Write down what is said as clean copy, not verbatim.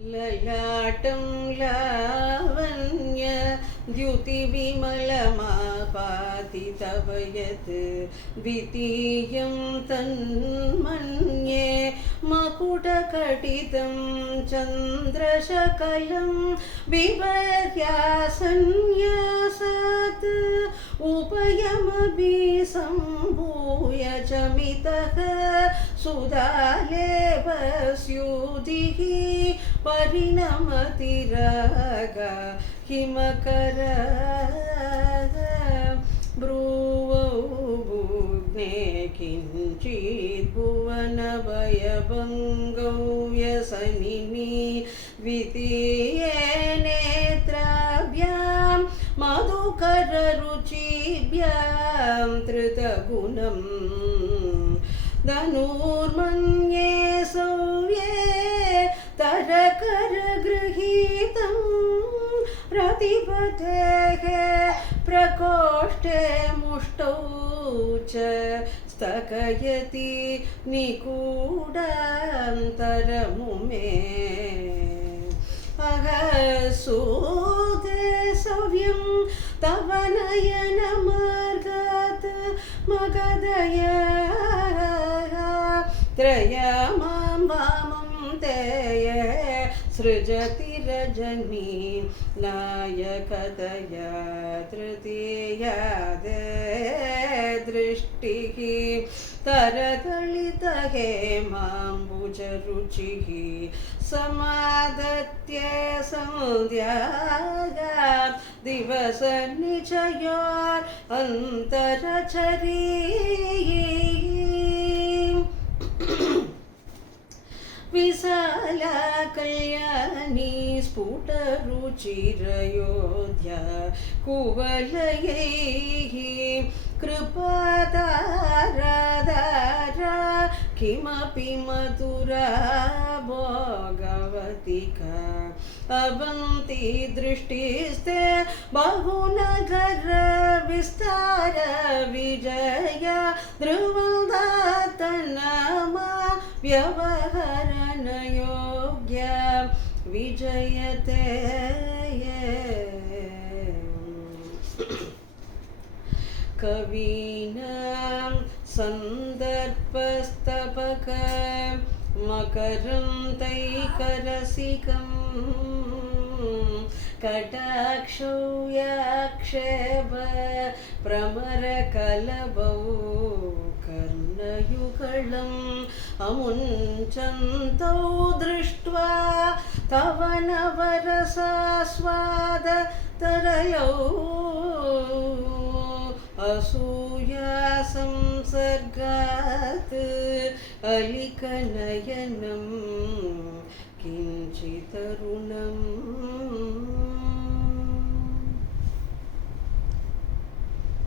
ललाटं लावण्य द्युतिविमलमापाति तव यत् द्वितीयं तन्मन्ये मकुटकटितं चन्द्रशकलं बिभर्त्यासन्न्यासात् उपयमपि सम्भूय चमितः सुधालेपस्युतिः परिणमति रागा हिमकरः ब्रुवौ भुग्ने किञ्चित् भुवनभयभङ्गौ व्यसनिनि द्वितीये नेत्राभ्यां मधुकररुचिभ्यां धृतगुणं धनुर्मन्ये सौर्ये तरकरगृहीतं प्रतिपथेः प्रकोष्ठे मुष्टौ च स्थगयति निगूढान्तरमुमे अहसूते सव्यं तव नयनमार्गात् मगधया त्रयमां वामं ते सृजति रजनी नायकतया तृतीया दृष्टिः तरतलितहेमाम्बुजरुचिः समादत्य सन्ध्याया दिवसनिचयोर् अन्तरचरी विशाला कल्याणी स्फुटरुचिरयोध्या कुवलयैः कृपाधारा किमपि मधुरा भोगवतिका अवन्ति दृष्टिस्ते बहुनगर विस्तार विजय ध्रुवदातनमा व्यवहरण योग्य विजयते कवीनां सन्दर्पस्तपक मकरन्तैकरसिकं कटाक्षौ याक्षेप प्रमरकलभौ कर्णयुगलम् अमुञ्चन्तौ दृष्ट्वा तव नवरसास्वाद तरलौ असूया संसर्गात् अलिकनयनं किञ्चितरुणम्